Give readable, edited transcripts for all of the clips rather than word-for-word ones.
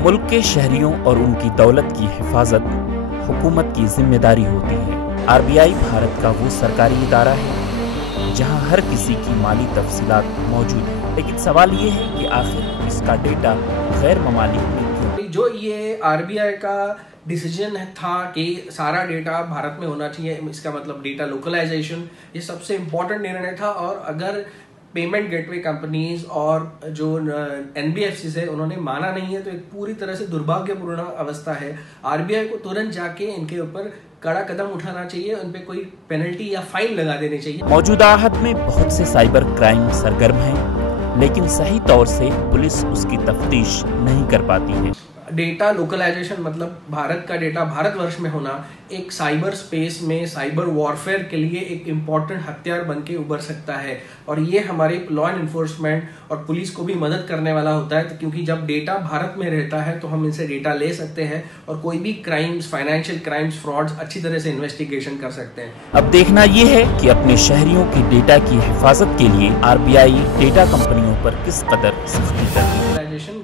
मुल्क के शहरियों और उनकी दौलत की हिफाजत हुकूमत की जिम्मेदारी होती है। आरबीआई भारत का वो सरकारी इदारा है जहां हर किसी की माली तफसीलात मौजूद है, लेकिन सवाल ये है कि आखिर इसका डेटा गैर ममालिक में क्यों? जो ये आरबीआई का डिसीजन था कि सारा डेटा भारत में होना चाहिए, इसका मतलब डेटा लोकलाइजेशन, ये सबसे इम्पोर्टेंट निर्णय था। और अगर पेमेंट गेटवे कंपनीज और जो एनबीएफसी है उन्होंने माना नहीं है तो एक पूरी तरह से दुर्भाग्यपूर्ण अवस्था है। आरबीआई को तुरंत जाके इनके ऊपर कड़ा कदम उठाना चाहिए, उन पे कोई पेनल्टी या फाइन लगा देनी चाहिए। मौजूदा आहत में बहुत से साइबर क्राइम सरगर्म हैं, लेकिन सही तौर से पुलिस उसकी तफ्तीश नहीं कर पाती है। डेटा लोकलाइजेशन मतलब भारत का डेटा भारतवर्ष में होना एक साइबर स्पेस में साइबर वॉरफेयर के लिए एक इम्पॉर्टेंट हथियार बन के उभर सकता है। और ये हमारे लॉ एनफोर्समेंट और पुलिस को भी मदद करने वाला होता है, क्योंकि जब डेटा भारत में रहता है तो हम इनसे डेटा ले सकते हैं और कोई भी क्राइम्स, फाइनेंशियल क्राइम्स, फ्रॉड्स अच्छी तरह से इन्वेस्टिगेशन कर सकते हैं। अब देखना ये है कि अपने शहरियों की डेटा की हिफाजत के लिए आरबीआई डेटा कंपनियों पर किस कदर सख्ती करती है।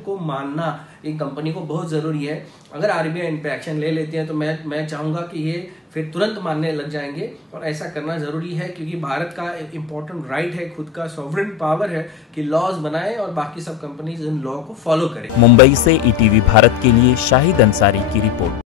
को मानना एक कंपनी को बहुत जरूरी है। अगर आरबीआई इन पे एक्शन ले लेती है तो मैं चाहूंगा कि ये फिर तुरंत मानने लग जाएंगे, और ऐसा करना जरूरी है क्योंकि भारत का एक इम्पोर्टेंट राइट है, खुद का सॉवरेन पावर है कि लॉज बनाए और बाकी सब कंपनीज इन लॉ को फॉलो करें। मुंबई से ईटीवी भारत के लिए शाहिद अंसारी की रिपोर्ट।